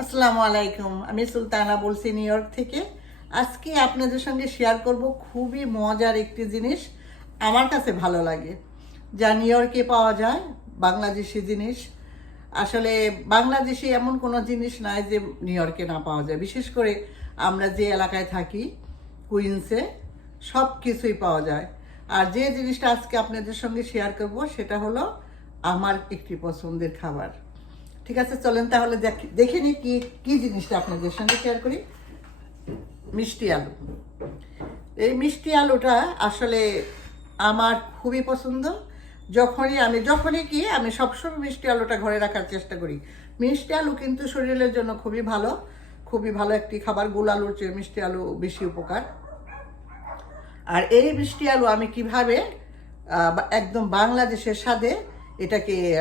আসসালামু আলাইকুম। আমি সুলতানা বলছি নিউ ইয়র্ক থেকে। আজকে আপনাদের সঙ্গে শেয়ার করব খুবই মজার একটি জিনিস আমার কাছে ভালো লাগে। যা নিউ ইয়র্কে পাওয়া যায়, বাংলাদেশি জিনিস। আসলে বাংলাদেশে এমন কোনো জিনিস নাই যে নিউ ইয়র্কে না পাওয়া যায়। বিশেষ করে আমরা যে এলাকায় থাকি, কুইন্সে সব কিছুই পাওয়া যায়। আর যে জিনিসটা আজকে আপনাদের সঙ্গে শেয়ার করব, সেটা হলো আমার একটি পছন্দের খাবার। ঠিক আছে, চলেন তাহলে দেখ- নিই কি কি জিনিসটা আপনাদের সঙ্গে শেয়ার করি। মিষ্টি আলু। এই মিষ্টি আলুটা আসলে আমার খুবই পছন্দ। যখনই আমি যখনই কি আমি সবসময় মিষ্টি আলুটা ঘরে রাখার চেষ্টা করি। মিষ্টি আলু কিন্তু শরীরের জন্য খুবই ভালো। খুবই ভালো একটি খাবার। গুল আলুর চেয়ে মিষ্টি আলু বেশি উপকার। আর এই মিষ্টি আলু আমি কীভাবে একদম বাংলাদেশের স্বাদে এটাকে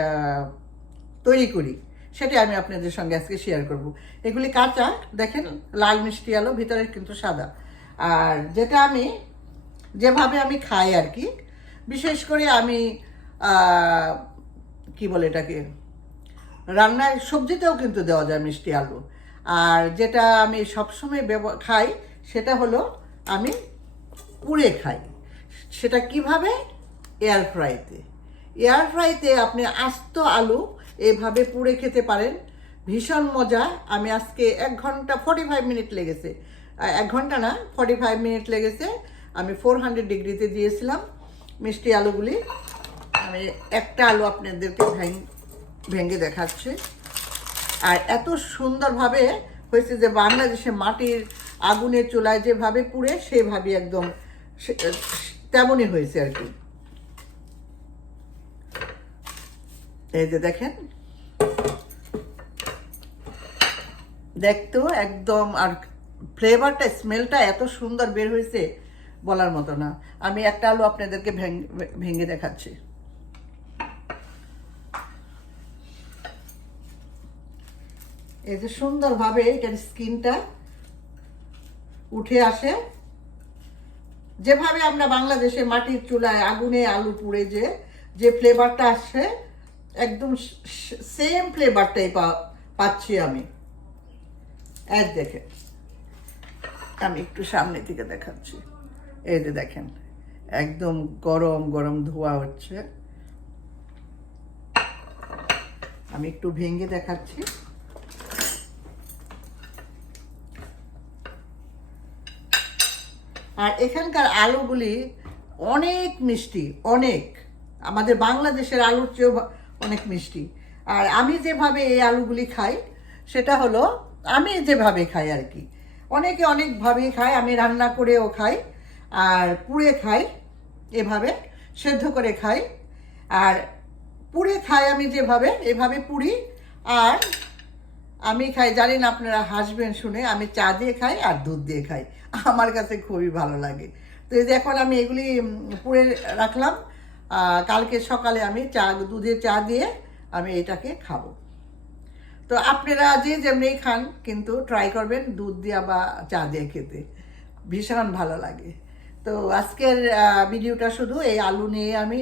তৈরি করি। সেটা আমি আপনাদের সঙ্গে আজকে শেয়ার করব। এগুলি কাঁচা দেখেন লাল মিষ্টি আলু ভিতরে কিন্তু সাদা। আর যেটা আমি যেভাবে আমি খাই আর কি বিশেষ করে আমি কি বলে এটাকে রান্নায় সবজিতেও কিন্তু দেওয়া যায় মিষ্টি আলু। আর যেটা আমি সবসময় ব্যব- খাই সেটা হলো আমি পুড়ে খাই। সেটা কীভাবে? এয়ার ফ্রাইতে এয়ার ফ্রাইতে আপনি আস্ত আলু এভাবে পুড়ে খেতে পারেন। ভীষণ মজা। আমি আজকে এক ঘণ্টা ফর্টি ফাইভ মিনিট লেগেছে এক ঘণ্টা না ফর্টি ফাইভ মিনিট লেগেছে। আমি ফোর হান্ড্রেড ডিগ্রিতে দিয়েছিলাম মিষ্টি আলুগুলি। আমি একটা আলু আপনাদেরকে ভেঙে ভেঙে দেখাচ্ছি। আর এত সুন্দরভাবে হয়েছে যে বাংলাদেশে মাটির আগুনের চুলায় যেভাবে পুড়ে সেভাবে একদম তেমনই হয়েছে আর কি। এই যে দেখেন। দেখতেও একদম আর ফ্লেভারটা স্মেলটা এত সুন্দর বের হয়েছে বলার মতো না। আমি একটা আলু আপনাদেরকে ভেঙে দেখাচ্ছি। এই যে সুন্দরভাবে এটার স্কিনটা উঠে আসে। যেভাবে আমরা বাংলাদেশে মাটির চুলায় আগুনে আলু পুড়ে যে যে ফ্লেভারটা আসে একদম সেম ফ্লেভারটাই পাচ্ছি আমি। এক দেখেন আমি একটু সামনে থেকে দেখাচ্ছি। এই যে দেখেন, একদম গরম গরম ধোয়া হচ্ছে। আমি একটু ভেঙে দেখাচ্ছি। আর এখানকার আলুগুলি অনেক মিষ্টি, অনেক। আমাদের বাংলাদেশের আলুর চেয়েও অনেক মিষ্টি। আর আমি যেভাবে এই আলুগুলি খাই, সেটা হলো আমি যেভাবে খাই আর কি। অনেকে অনেকভাবেই খায়, আমি রান্না করেও খাই, আর পুড়ে খাই, এভাবে সেদ্ধ করে খাই। আর পুড়ে খাই আমি যেভাবে, এভাবে পুড়ি। আর আমি খাই, জানি না আপনারা হাসবেন শুনে, আমি চা দিয়ে খাই আর দুধ দিয়ে খাই। আমার কাছে খুবই ভালো লাগে। তো এই যে এখন আমি এগুলি পুড়ে রাখলাম কালকে সকালে আমি চা, দুধের চা দিয়ে আমি এটাকে খাব। তো আপনারা যে যেমনি খান, কিন্তু ট্রাই করবেন দুধ দিয়া বা চা দিয়ে খেতে। ভীষণ ভালো লাগে। তো আজকের ভিডিওটা শুধু এই আলু নিয়ে আমি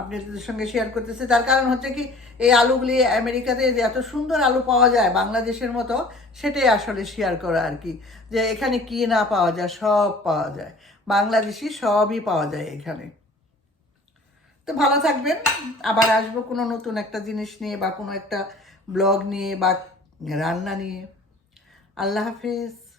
আপনাদের সঙ্গে শেয়ার করতেছি। তার কারণ হচ্ছে কি, এই আলুগুলি আমেরিকাতে যে এত সুন্দর আলু পাওয়া যায়, বাংলাদেশের মতো, সেটাই আসলে শেয়ার করা আর কি। যে এখানে কি না পাওয়া যায়, সব পাওয়া যায়। বাংলাদেশি সবই পাওয়া যায় এখানে। তো ভালো থাকবেন। আবার আসব কোনো নতুন একটা জিনিস নিয়ে বা কোনো একটা ব্লগ নিয়ে বা রান্না নিয়ে। আল্লাহ হাফেজ।